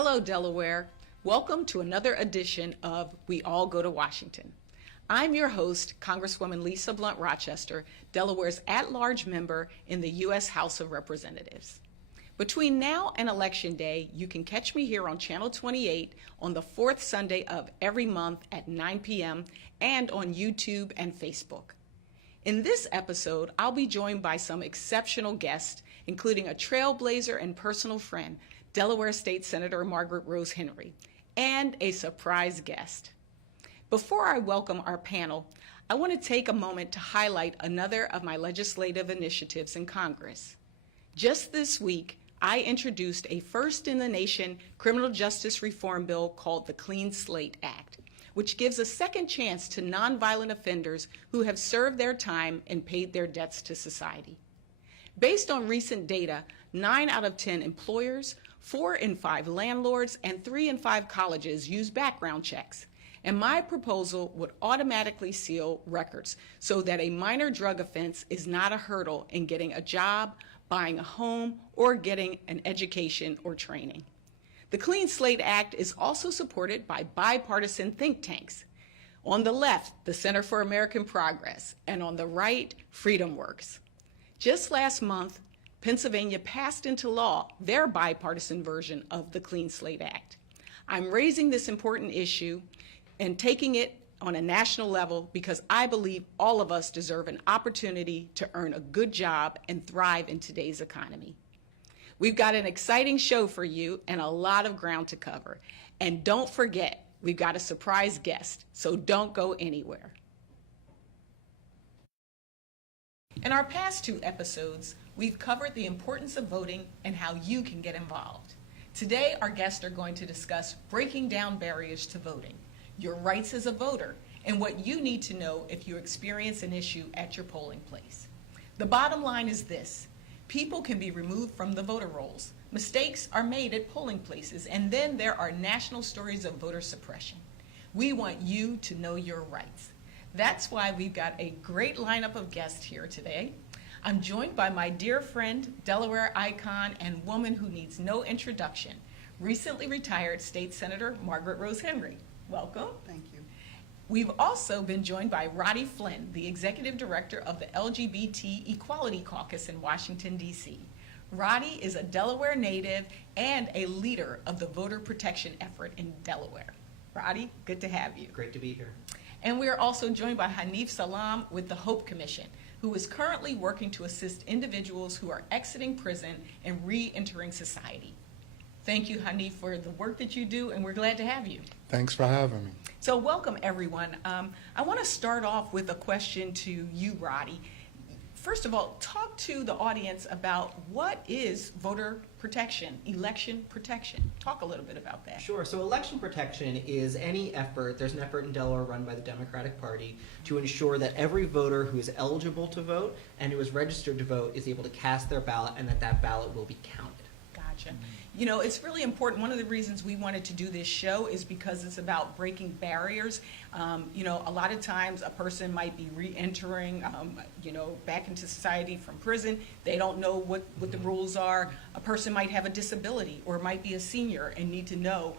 Hello, Delaware. Welcome to another edition of We All Go to Washington. I'm your host, Congresswoman Lisa Blunt Rochester, Delaware's at-large member in the U.S. House of Representatives. Between now and Election Day, you can catch me here on Channel 28 on the fourth Sunday of every month at 9 p.m. and on YouTube and Facebook. In this episode, I'll be joined by some exceptional guests, including a trailblazer and personal friend, Delaware State Senator Margaret Rose Henry, and a surprise guest. Before I welcome our panel, I want to take a moment to highlight another of my legislative initiatives in Congress. Just this week, I introduced a first-in-the-nation criminal justice reform bill called the Clean Slate Act, which gives a second chance to nonviolent offenders who have served their time and paid their debts to society. Based on recent data, 9 out of 10 employers, 4 in 5 landlords, and 3 in 5 colleges use background checks. And my proposal would automatically seal records so that a minor drug offense is not a hurdle in getting a job, buying a home, or getting an education or training. The Clean Slate Act is also supported by bipartisan think tanks. On the left, the Center for American Progress, and on the right, Freedom Works. Just last month, Pennsylvania passed into law their bipartisan version of the Clean Slate Act. I'm raising this important issue and taking it on a national level because I believe all of us deserve an opportunity to earn a good job and thrive in today's economy. We've got an exciting show for you and a lot of ground to cover. And don't forget, we've got a surprise guest, so don't go anywhere. In our past 2 episodes, we've covered the importance of voting and how you can get involved. Today, our guests are going to discuss breaking down barriers to voting, your rights as a voter, and what you need to know if you experience an issue at your polling place. The bottom line is this: people can be removed from the voter rolls. Mistakes are made at polling places, and then there are national stories of voter suppression. We want you to know your rights. That's why we've got a great lineup of guests here today. I'm joined by my dear friend, Delaware icon, and woman who needs no introduction, recently retired State Senator Margaret Rose Henry. Welcome. Thank you. We've also been joined by Roddy Flynn, the Executive Director of the LGBT Equality Caucus in Washington, D.C. Roddy is a Delaware native and a leader of the voter protection effort in Delaware. Roddy, good to have you. Great to be here. And we are also joined by Haneef Salaam with the HOPE Commission, who is currently working to assist individuals who are exiting prison and re-entering society. Thank you, Hanif, for the work that you do, and we're glad to have you. Thanks for having me. So welcome, everyone. I want to start off with a question to you, Roddy. First of all, talk to the audience about what is voter protection, election protection. Talk a little bit about that. Sure. So election protection is any effort, there's an effort in Delaware run by the Democratic Party to ensure that every voter who is eligible to vote and who is registered to vote is able to cast their ballot and that that ballot will be counted. Gotcha. You know, it's really important. One of the reasons we wanted to do this show is because it's about breaking barriers. You know, a lot of times a person might be re-entering, you know, back into society from prison. They don't know what the rules are. A person might have a disability or might be a senior and need to know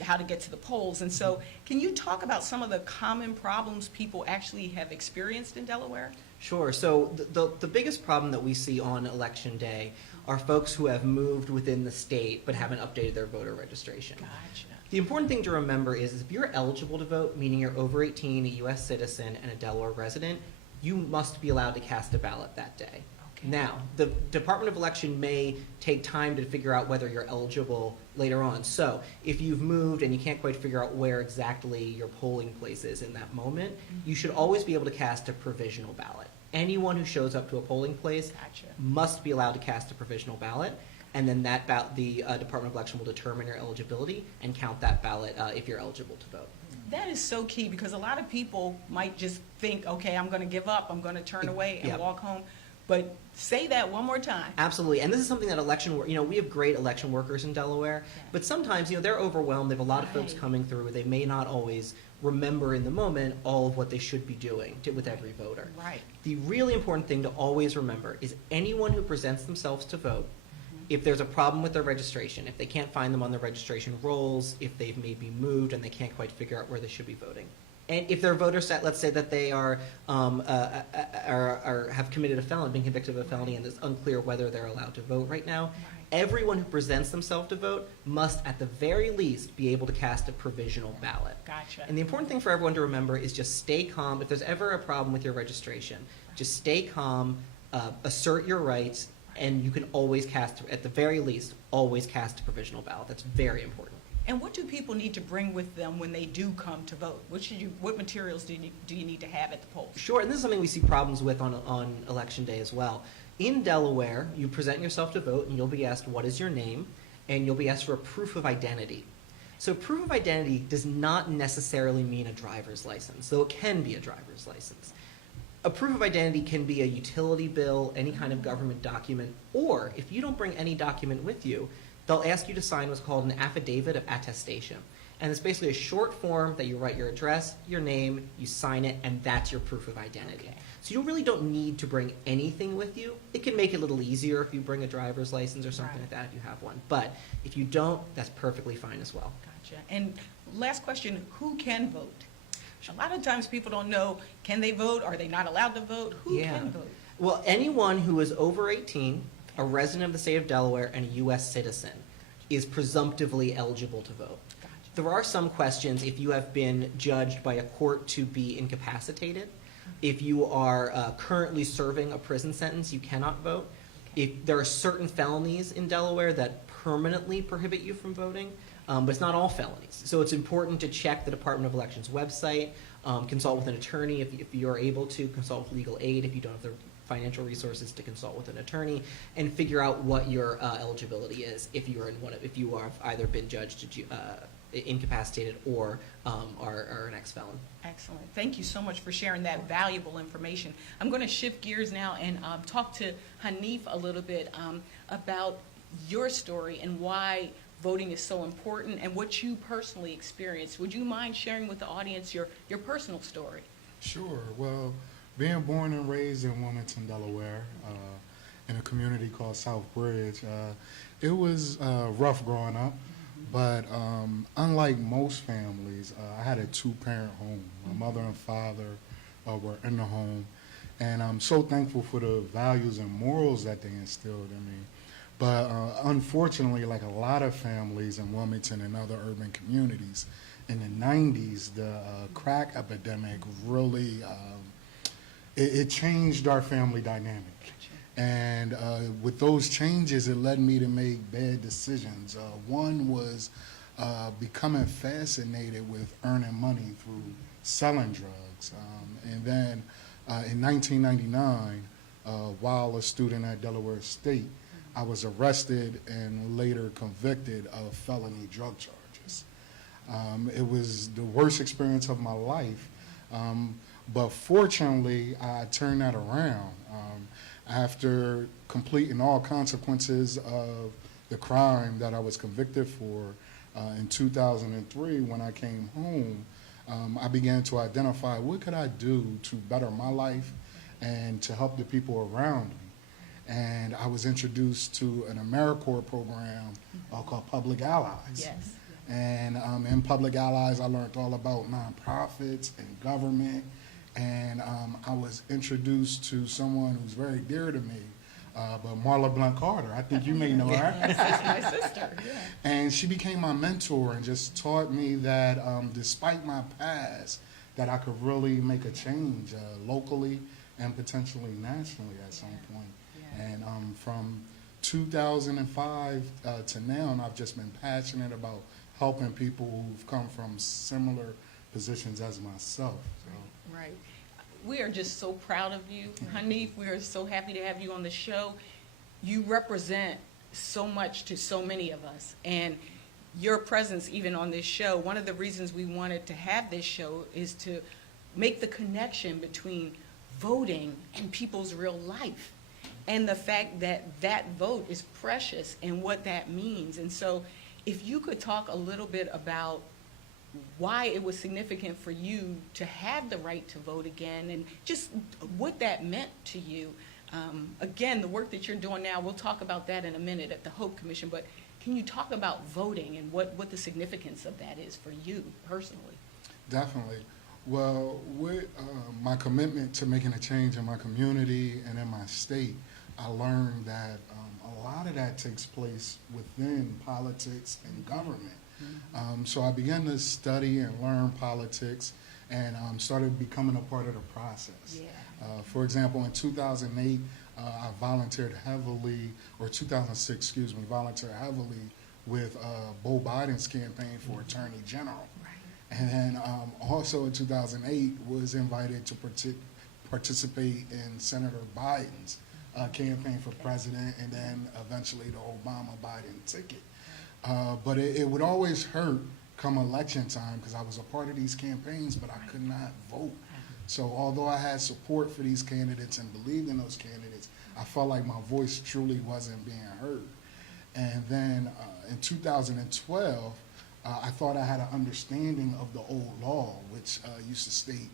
how to get to the polls. And so can you talk about some of the common problems people actually have experienced in Delaware? Sure. So the biggest problem that we see on Election Day are folks who have moved within the state but haven't updated their voter registration. Gotcha. The important thing to remember is if you're eligible to vote, meaning you're over 18, a U.S. citizen, and a Delaware resident, you must be allowed to cast a ballot that day. Okay. Now, the Department of Election may take time to figure out whether you're eligible later on. So if you've moved and you can't quite figure out where exactly your polling place is in that moment, you should always be able to cast a provisional ballot. Anyone who shows up to a polling place must be allowed to cast a provisional ballot, and then the Department of Election will determine your eligibility and count that ballot if you're eligible to vote. That is so key because a lot of people might just think, okay, I'm going to give up, I'm going to turn away and walk home. But say that one more time. Absolutely, and this is something that we have great election workers in Delaware, but sometimes, they're overwhelmed. They have a lot of folks coming through. They may not always remember in the moment all of what they should be doing with every voter. Right. The really important thing to always remember is anyone who presents themselves to vote if there's a problem with their registration, if they can't find them on the registration rolls, if they've maybe moved and they can't quite figure out where they should be voting. And if their voter set, let's say that they are have committed a felony, been convicted of a felony, and it's unclear whether they're allowed to vote right now, everyone who presents themselves to vote must, at the very least, be able to cast a provisional ballot. Gotcha. And the important thing for everyone to remember is just stay calm. If there's ever a problem with your registration, just stay calm, assert your rights, and you can always cast, at the very least, always cast a provisional ballot. That's very important. And what do people need to bring with them when they do come to vote? What materials do you need to have at the polls? Sure, and this is something we see problems with on Election Day as well. In Delaware, you present yourself to vote, and you'll be asked, what is your name? And you'll be asked for a proof of identity. So proof of identity does not necessarily mean a driver's license, though it can be a driver's license. A proof of identity can be a utility bill, any kind of government document, or if you don't bring any document with you, they'll ask you to sign what's called an affidavit of attestation. And it's basically a short form that you write your address, your name, you sign it, and that's your proof of identity. Okay. So you really don't need to bring anything with you. It can make it a little easier if you bring a driver's license or something like that if you have one. But if you don't, that's perfectly fine as well. Gotcha. And last question, who can vote? A lot of times people don't know, can they vote? Are they not allowed to vote? Who can vote? Well, anyone who is over 18, a resident of the state of Delaware, and a U.S. citizen is presumptively eligible to vote. Gotcha. There are some questions if you have been judged by a court to be incapacitated. If you are currently serving a prison sentence, you cannot vote. If there are certain felonies in Delaware that permanently prohibit you from voting, but it's not all felonies. So it's important to check the Department of Elections website, consult with an attorney if you're able to, consult with legal aid if you don't have the financial resources to consult with an attorney, and figure out what your eligibility is if you have either been judged incapacitated or are an ex-felon. Excellent. Thank you so much for sharing that valuable information. I'm going to shift gears now and talk to Hanif a little bit about your story and why voting is so important and what you personally experienced. Would you mind sharing with the audience your personal story? Sure. Well, being born and raised in Wilmington, Delaware, in a community called South Bridge, it was rough growing up. But unlike most families, I had a two-parent home. My mother and father were in the home, and I'm so thankful for the values and morals that they instilled in me. But unfortunately, like a lot of families in Wilmington and other urban communities, in the 90s, the crack epidemic really, it changed our family dynamic. And with those changes, it led me to make bad decisions. One was becoming fascinated with earning money through selling drugs. And then in 1999, while a student at Delaware State, I was arrested and later convicted of felony drug charges. It was the worst experience of my life, but fortunately, I turned that around. After completing all consequences of the crime that I was convicted for in 2003, when I came home, I began to identify what could I do to better my life and to help the people around me. And I was introduced to an AmeriCorps program called Public Allies. Yes. And in Public Allies, I learned all about nonprofits and government. And I was introduced to someone who's very dear to me, but Marla Blunt Carter. I think you may know her. That's my sister. Yeah. And she became my mentor and just taught me that despite my past, that I could really make a change locally and potentially nationally at some point. Yeah. And from 2005 to now, and I've just been passionate about helping people who've come from similar positions as myself. So. Right. We are just so proud of you, Hanif. We are so happy to have you on the show. You represent so much to so many of us, and your presence even on this show, one of the reasons we wanted to have this show is to make the connection between voting and people's real life and the fact that that vote is precious and what that means. And so if you could talk a little bit about why it was significant for you to have the right to vote again and just what that meant to you, Again, the work that you're doing now, we'll talk about that in a minute at the HOPE Commission, but can you talk about voting and what the significance of that is for you personally? Definitely. Well, with my commitment to making a change in my community and in my state, I learned that a lot of that takes place within politics and government. So I began to study and learn politics and started becoming a part of the process. Yeah. For example, in 2008, I volunteered heavily, or 2006, excuse me, volunteered heavily with Beau Biden's campaign for Attorney General. And then also in 2008 was invited to participate in Senator Biden's campaign for president, and then eventually the Obama-Biden ticket. But it would always hurt come election time because I was a part of these campaigns, but I could not vote. So although I had support for these candidates and believed in those candidates, I felt like my voice truly wasn't being heard. And then in 2012, I thought I had an understanding of the old law, which used to state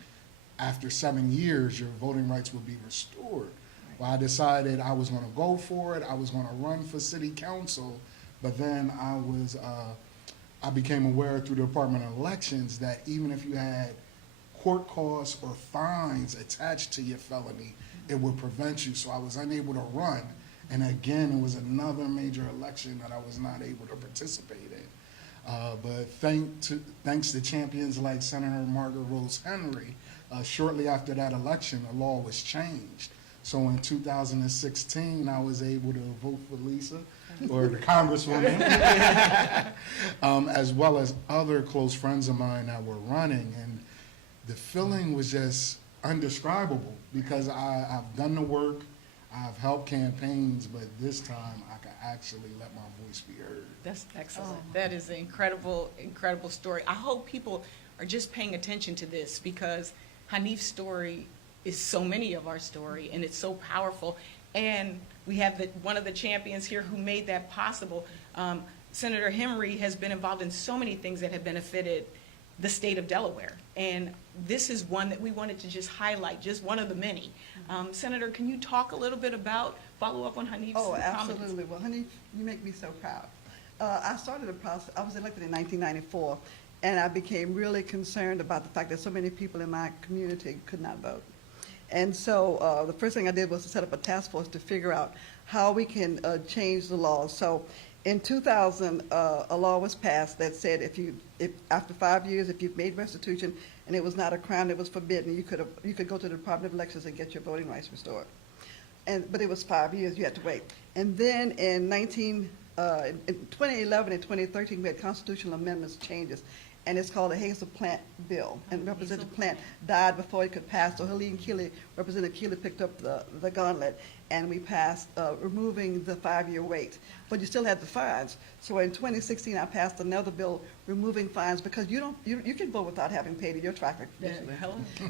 after 7 years, your voting rights would be restored. Well, I decided I was going to go for it. I was going to run for city council, but then I became aware through the Department of Elections that even if you had court costs or fines attached to your felony, it would prevent you. So I was unable to run. And again, it was another major election that I was not able to participate in. But thanks to champions like Senator Margaret Rose Henry, shortly after that election, the law was changed. So in 2016, I was able to vote for Lisa, or the Congresswoman, as well as other close friends of mine that were running. And the feeling was just indescribable because I've done the work, I've helped campaigns, but this time I can actually let my voice be heard. That's excellent. That is an incredible, incredible story. I hope people are just paying attention to this because Haneef's story is so many of our story, and it's so powerful. And we have one of the champions here who made that possible. Senator Henry has been involved in so many things that have benefited the state of Delaware. And this is one that we wanted to just highlight, just one of the many. Senator, can you talk a little bit about, follow up on Haneef's comments? Absolutely. Well, Haneef, you make me so proud. I started the process, I was elected in 1994, and I became really concerned about the fact that so many people in my community could not vote. And so the first thing I did was to set up a task force to figure out how we can change the law. So in 2000, a law was passed that said if after 5 years, if you've made restitution and it was not a crime that was forbidden, you could go to the Department of Elections and get your voting rights restored. But it was 5 years, you had to wait. And then in 2011 and 2013, we had constitutional amendments changes. And it's called the Hazel Plant Bill. And Representative Plant died before it could pass, so Helene Keeley, Representative Keeley picked up the gauntlet, and we passed removing the 5-year wait. But you still had the fines. So in 2016, I passed another bill removing fines because you can vote without having paid your traffic.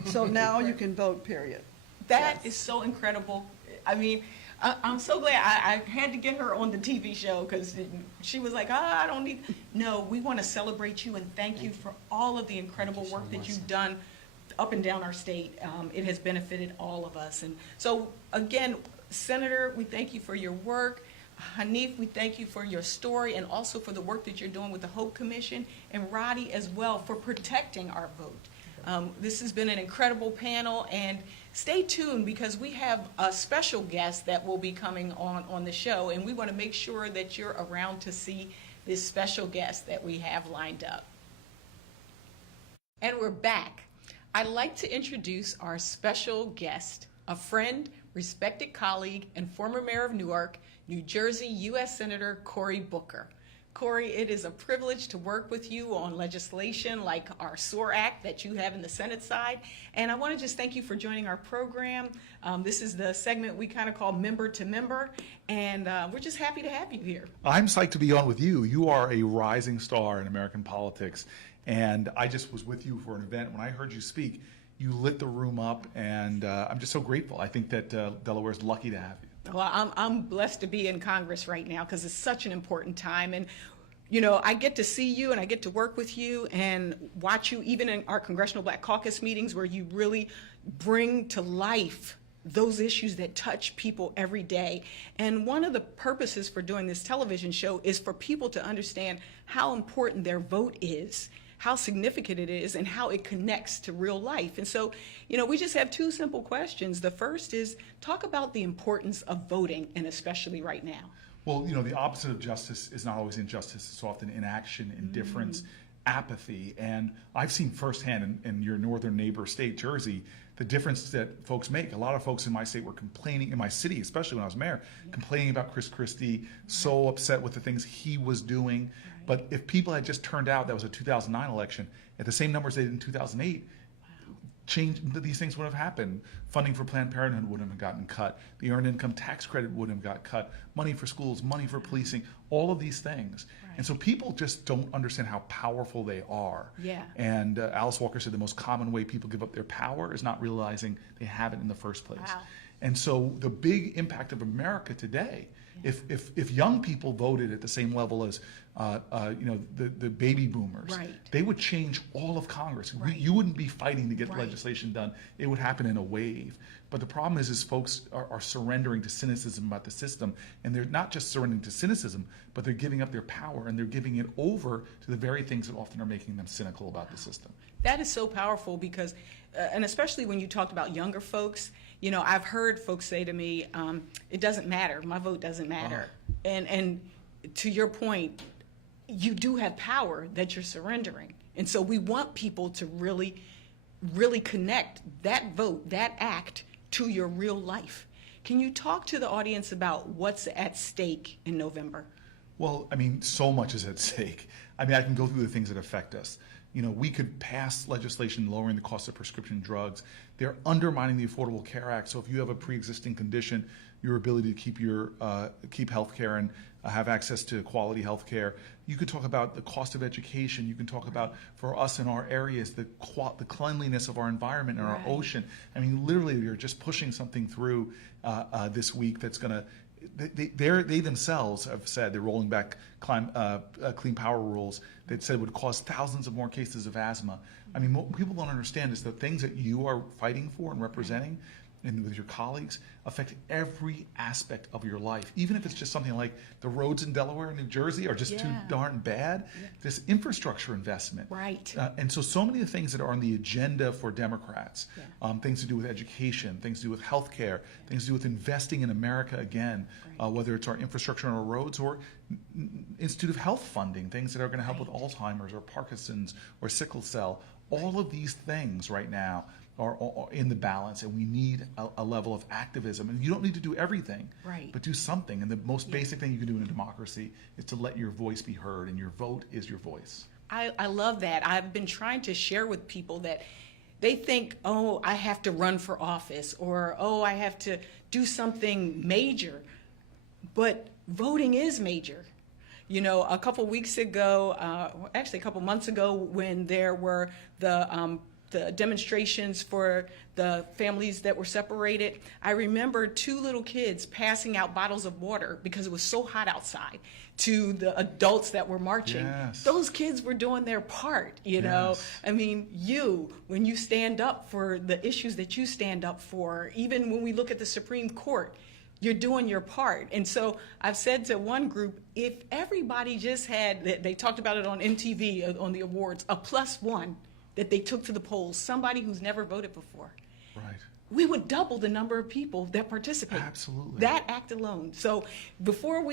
So now you can vote, period. That is so incredible. I mean, I'm so glad I had to get her on the TV show because she was like, I don't need. No, we want to celebrate you and thank you for all of the incredible work that you've done up and down our state. It has benefited all of us. And so, again, Senator, we thank you for your work. Haneef, we thank you for your story and also for the work that you're doing with the HOPE Commission, and Roddy as well for protecting our vote. This has been an incredible panel, and stay tuned because we have a special guest that will be coming on the show, and we want to make sure that you're around to see this special guest that we have lined up. And we're back. I'd like to introduce our special guest, a friend, respected colleague, and former mayor of Newark, New Jersey U.S. Senator Cory Booker. Cory, it is a privilege to work with you on legislation like our SOAR Act that you have in the Senate side. And I want to just thank you for joining our program. This is the segment we kind of call Member to Member, and we're just happy to have you here. I'm psyched to be on with you. You are a rising star in American politics, and I just was with you for an event. When I heard you speak, you lit the room up, and I'm just so grateful. I think that Delaware is lucky to have you. Well, I'm blessed to be in Congress right now because it's such an important time. And, you know, I get to see you and I get to work with you and watch you even in our Congressional Black Caucus meetings where you really bring to life those issues that touch people every day. And one of the purposes for doing this television show is for people to understand how important their vote is, how significant it is, and how it connects to real life. And so, we just have two simple questions. The first is, talk about the importance of voting, and especially right now. Well, the opposite of justice is not always injustice. It's often inaction, indifference, apathy. And I've seen firsthand in your northern neighbor state, Jersey, the difference that folks make. A lot of folks in my state were complaining, in my city, especially when I was mayor, complaining about Chris Christie, so upset with the things he was doing. But if people had just turned out, that was a 2009 election, at the same numbers they did in 2008, these things would have happened. Funding for Planned Parenthood wouldn't have gotten cut. The Earned Income Tax Credit wouldn't have got cut. Money for schools, money for policing, all of these things. And so people just don't understand how powerful they are. Yeah. And Alice Walker said the most common way people give up their power is not realizing they have it in the first place. Wow. And so the big impact of America today, if young people voted at the same level as the baby boomers, Right. they would change all of Congress. Right. You wouldn't be fighting to get Right. legislation done. It would happen in a wave. But the problem is folks are surrendering to cynicism about the system, and they're not just surrendering to cynicism, but they're giving up their power, and they're giving it over to the very things that often are making them cynical about the system. That is so powerful because, and especially when you talked about younger folks, I've heard folks say to me, it doesn't matter, my vote doesn't matter. And to your point, you do have power that you're surrendering. And so we want people to really, really connect that vote, that act, to your real life. Can you talk to the audience about what's at stake in November? Well, so much is at stake. I can go through the things that affect us. We could pass legislation lowering the cost of prescription drugs. They're undermining the Affordable Care Act. So if you have a pre-existing condition, your ability to keep health care and have access to quality health care. You could talk about the cost of education. You can talk about, for us in our areas, the cleanliness of our environment and our ocean. Literally, you're just pushing something through this week that's going to. They themselves have said they're rolling back clean power rules that said would cause thousands of more cases of asthma. What people don't understand is the things that you are fighting for and representing and with your colleagues affect every aspect of your life. Even if it's just something like the roads in Delaware and New Jersey are just too darn bad, this infrastructure investment. Right. And so many of the things that are on the agenda for Democrats, things to do with education, things to do with health care, things to do with investing in America again, whether it's our infrastructure on our roads or Institute of Health funding, things that are going to help with Alzheimer's or Parkinson's or sickle cell. All of these things right now are in the balance, and we need a level of activism. And you don't need to do everything, but do something. And the most basic thing you can do in a democracy is to let your voice be heard, and your vote is your voice. I love that. I've been trying to share with people that they think, oh, I have to run for office, or, oh, I have to do something major. But voting is major. A couple weeks ago, actually a couple months ago, when there were the demonstrations for the families that were separated, I remember 2 little kids passing out bottles of water because it was so hot outside to the adults that were marching. Yes. Those kids were doing their part, know. When you stand up for the issues that you stand up for, even when we look at the Supreme Court, you're doing your part. And so I've said to one group, if everybody just had, they talked about it on MTV, on the awards, a +1 that they took to the polls, somebody who's never voted before, Right. we would double the number of people that participate. Absolutely. That act alone. So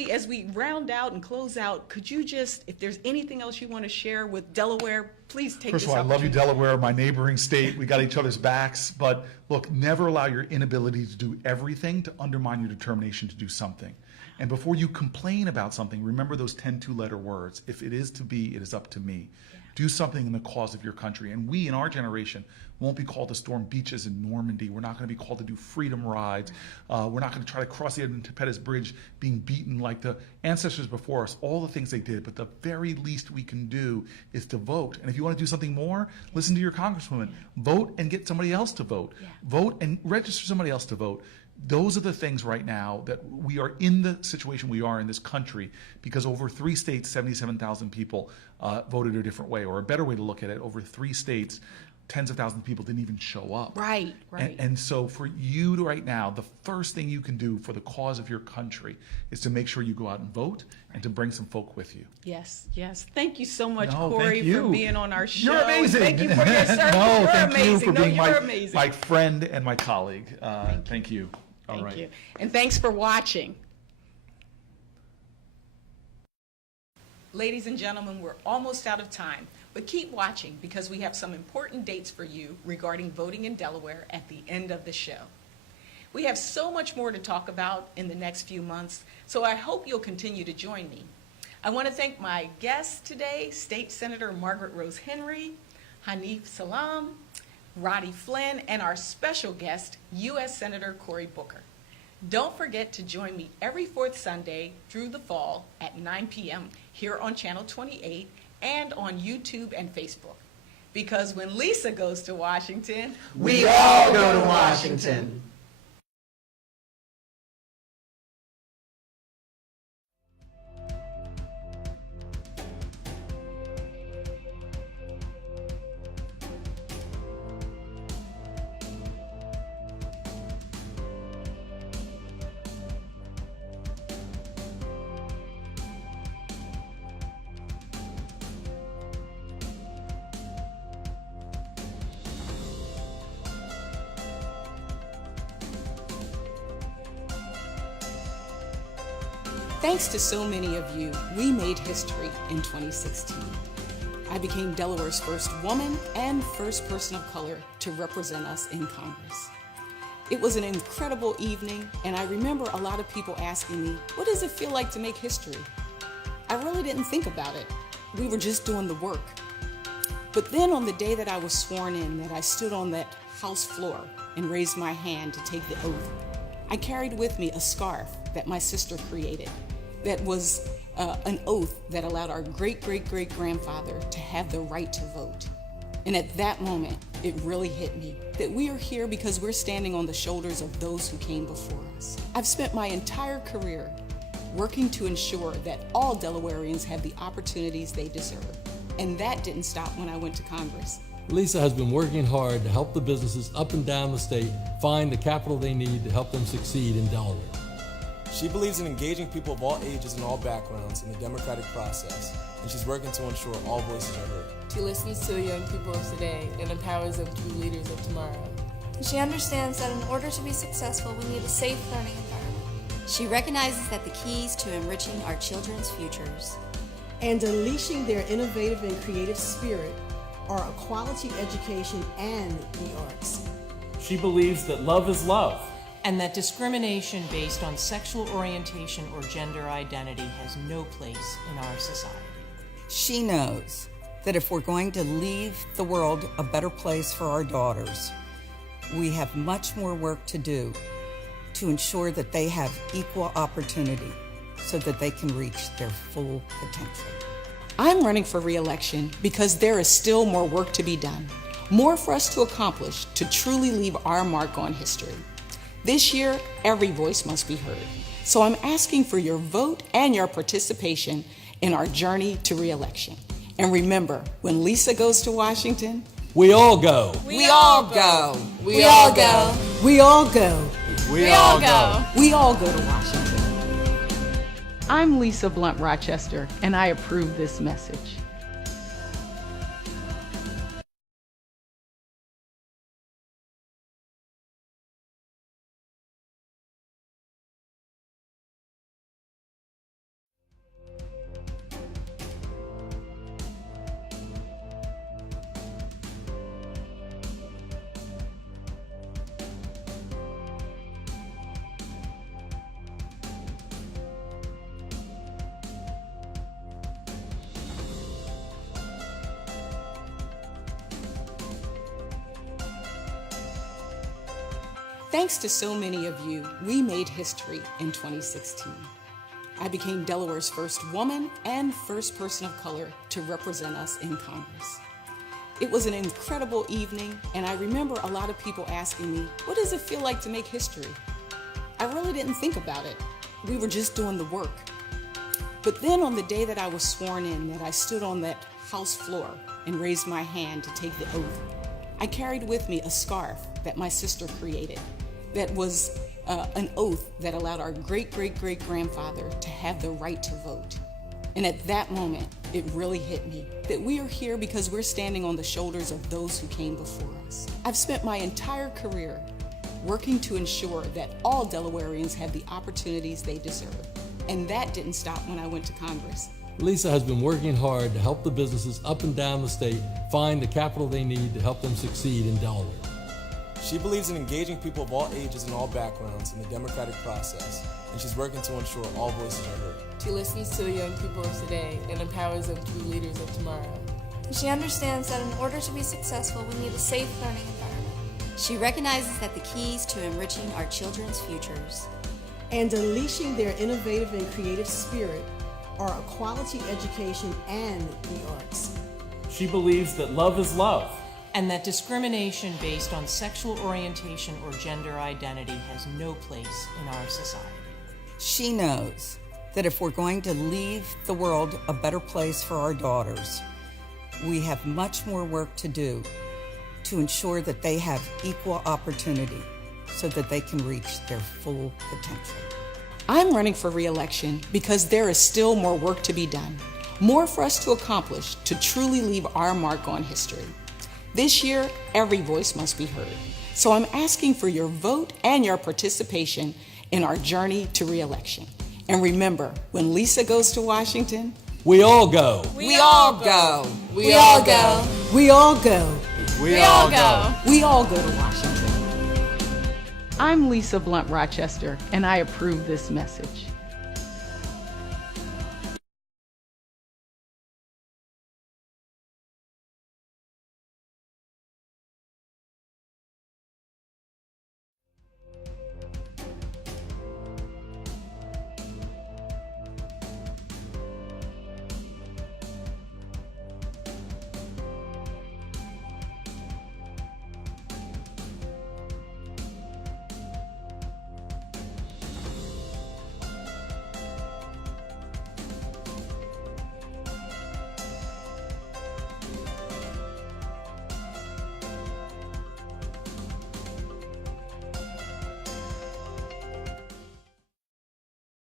as we round out and close out, could you just, if there's anything else you want to share with Delaware, please take First this of all, I love you, opportunity. Delaware, my neighboring state. We got each other's backs. But look, never allow your inability to do everything to undermine your determination to do something. And before you complain about something, remember those 10 two-letter words. If it is to be, it is up to me. Do something in the cause of your country. And we, in our generation, won't be called to storm beaches in Normandy. We're not going to be called to do freedom rides. We're not going to try to cross the Edmund Pettus Bridge being beaten like the ancestors before us, all the things they did. But the very least we can do is to vote. And if you want to do something more, listen to your congresswoman. Vote and get somebody else to vote. Vote and register somebody else to vote. Those are the things right now that we are in the situation we are in this country because over 3 states, 77,000 people voted a different way, or a better way to look at it, over 3 states, tens of thousands of people didn't even show up. Right, right. And so for you to right now, the first thing you can do for the cause of your country is to make sure you go out and vote and to bring some folk with you. Yes, yes. Thank you so much, No, Cory, thank you. for being on our show. You're amazing. Thank you for your service. No, You're thank amazing. you for being you're my, amazing. my friend and my colleague. Thank you. All Thank right. you. And thanks for watching. Ladies and gentlemen, we're almost out of time, but keep watching because we have some important dates for you regarding voting in Delaware at the end of the show. We have so much more to talk about in the next few months, so I hope you'll continue to join me. I want to thank my guests today, State Senator Margaret Rose Henry, Haneef Salaam, Roddy Flynn, and our special guest, U.S. Senator Cory Booker. Don't forget to join me every fourth Sunday through the fall at 9 p.m. here on Channel 28 and on YouTube and Facebook. Because when Lisa goes to Washington, We all go to Washington. thanks to so many of you, we made history in 2016. I became Delaware's first woman and first person of color to represent us in Congress. It was an incredible evening, and I remember a lot of people asking me, what does it feel like to make history? I really didn't think about it. We were just doing the work. But then on the day that I was sworn in, that I stood on that House floor and raised my hand to take the oath, I carried with me a scarf that my sister created that was an oath that allowed our great-great-great-grandfather to have the right to vote. And at that moment, it really hit me that we are here because we're standing on the shoulders of those who came before us. I've spent my entire career working to ensure that all Delawareans have the opportunities they deserve. And that didn't stop when I went to Congress. Lisa has been working hard to help the businesses up and down the state find the capital they need to help them succeed in Delaware. She believes in engaging people of all ages and all backgrounds in the democratic process, and she's working to ensure all voices are heard. She listens to the young people of today and empowers them to be leaders of tomorrow. She understands that in order to be successful, we need a safe learning environment. She recognizes that the keys to enriching our children's futures and unleashing their innovative and creative spirit are a quality education and the arts. She believes that love is love, and that discrimination based on sexual orientation or gender identity has no place in our society. She knows that if we're going to leave the world a better place for our daughters, we have much more work to do to ensure that they have equal opportunity so that they can reach their full potential. I'm running for re-election because there is still more work to be done, more for us to accomplish to truly leave our mark on history. This year, every voice must be heard. So I'm asking for your vote and your participation in our journey to re-election. And remember, when Lisa goes to Washington, we all go. We all go. We all go. We all go. We all go. We all go to Washington. I'm Lisa Blunt Rochester, and I approve this message. Thanks to so many of you, we made history in 2016. I became Delaware's first woman and first person of color to represent us in Congress. It was an incredible evening, and I remember a lot of people asking me, what does it feel like to make history? I really didn't think about it. We were just doing the work. But then on the day that I was sworn in, that I stood on that House floor and raised my hand to take the oath, I carried with me a scarf that my sister created that was an oath that allowed our great-great-great-grandfather to have the right to vote. And at that moment, it really hit me that we are here because we're standing on the shoulders of those who came before us. I've spent my entire career working to ensure that all Delawareans have the opportunities they deserve. And that didn't stop when I went to Congress. Lisa has been working hard to help the businesses up and down the state find the capital they need to help them succeed in Delaware. She believes in engaging people of all ages and all backgrounds in the democratic process, and she's working to ensure all voices are heard. She listens to the young people of today and empowers them to be leaders of tomorrow. She understands that in order to be successful, we need a safe learning environment. She recognizes that the keys to enriching our children's futures and unleashing their innovative and creative spirit are a quality education and the arts. She believes that love is love, and that discrimination based on sexual orientation or gender identity has no place in our society. She knows that if we're going to leave the world a better place for our daughters, we have much more work to do to ensure that they have equal opportunity so that they can reach their full potential. I'm running for re-election because there is still more work to be done, more for us to accomplish to truly leave our mark on history. This year, every voice must be heard. So I'm asking for your vote and your participation in our journey to re-election. And remember, when Lisa goes to Washington, we all go. We all go. We all go. We all go. We all go. We all go to Washington. I'm Lisa Blunt Rochester, and I approve this message.